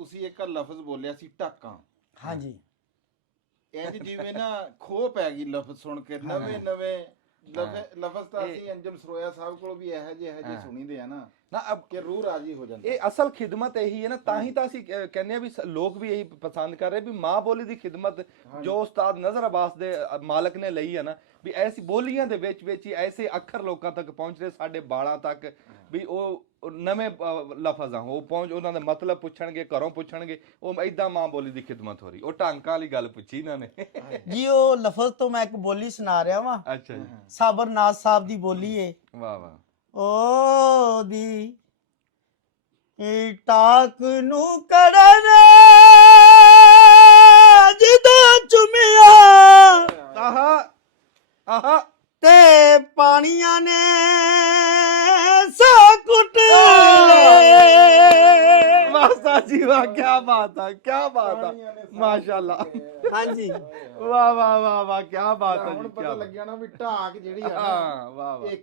ਤੁਸੀਂ ਇੱਕ ਲਫ਼ਜ਼ ਬੋਲਿਆ ਸੀ ਟਾਕਾਂ। ਹਾਂਜੀ ਇੰਜ ਜਿਵੇਂ ਨਾ ਖੋ ਪੈ ਗਈ ਲਫ਼ਜ਼ ਸੁਣ ਕੇ, ਨਵੇਂ ਨਵੇਂ ਲਫ਼ਜ਼ ਤਾਂ ਅਸੀਂ ਅੰਜਮ ਸਰੋਇਆ ਸਾਹਿਬ ਕੋਲ ਵੀ ਇਹੋ ਜਿਹੇ ਸੁਣੀਦੇ ਆ ਨਾ ਕਿ ਰੂਹ ਰਾਜੀ ਹੋ ਜਾਂਦੀ। ਇਹ ਅਸਲ ਖਿਦਮਤ ਇਹੀ ਹੈ ਨਾ, ਤਾਂ ਹੀ ਤਾਂ ਅਸੀਂ ਕਹਿੰਦੇ ਆ ਵੀ ਲੋਕ ਵੀ ਇਹੀ ਪਸੰਦ ਕਰ ਰਹੇ ਵੀ ਮਾਂ ਬੋਲੀ ਦੀ ਖਿਦਮਤ ਜੋ ਉਸਤਾਦ ਨਜ਼ਰ ਅਬਾਸ ਦੇ ਮਾਲਕ ਨੇ ਲਈ ਹੈ ਨਾ, ਵੀ ਐਸੀ ਬੋਲੀਆਂ ਦੇ ਵਿੱਚ ਹੀ ਐਸੇ ਅੱਖਰ ਲੋਕਾਂ ਤੱਕ ਪਹੁੰਚ ਰਹੇ, ਸਾਡੇ ਬਾਲਾਂ ਤੱਕ, ਵੀ ਉਹ ਨਵੇਂ ਲਫ਼ਜ਼ ਆ, ਉਹ ਪਹੁੰਚ, ਉਹਨਾਂ ਦਾ ਮਤਲਬ ਪੁੱਛਣਗੇ, ਘਰੋਂ ਪੁੱਛਣਗੇ, ਉਹ ਏਦਾਂ ਮਾਂ ਬੋਲੀ ਦੀ ਖਿਦਮਤ ਹੋ ਰਹੀ। ਉਹ ਢਾਂਕਾਂ ਵਾਲੀ ਗੱਲ ਪੁੱਛੀ ਇਹਨਾਂ ਨੇ ਜੀ। ਉਹ ਲਫ਼ਜ਼ ਤੋਂ ਮੈਂ ਇੱਕ ਬੋਲੀ ਸੁਣਾ ਰਿਹਾ ਵਾਂ। ਅੱਛਾ ਜੀ। ਸਾਬਰ ਨਾਜ਼ ਸਾਹਿਬ ਦੀ ਬੋਲੀ ਏ। ਵਾਹ ਵਾਹ। ਓ ਦੀ ਟਾਕ ਨੂੰ ਕੜਨ ਜਦੋਂ ਚੁਮਿਆ ਆਹਾ ਆਹਾ ਤੇ ਪਾਣੀਆਂ ਨੇ ਸਾਕੁੱਟ ਵਾਹ ਜੀ ਵਾਹ, ਕੀ ਬਾਤ ਹੈ, ਕੀ ਬਾਤ ਹੈ, ਮਾਸ਼ਾਅੱਲਾ। ਹਾਂਜੀ ਵਾਹ ਵਾਹ ਵਾਹ ਵਾਹ, ਕੀ ਬਾਤ ਹੈ ਹੁਣ ਜੀ, ਪਤਾ ਲੱਗਿਆ ਨਾ ਵੀ ਢਾਕ ਜਿਹੜੀ ਆ ਹਾਂ, ਵਾਹ ਵਾਹ। ਇਹ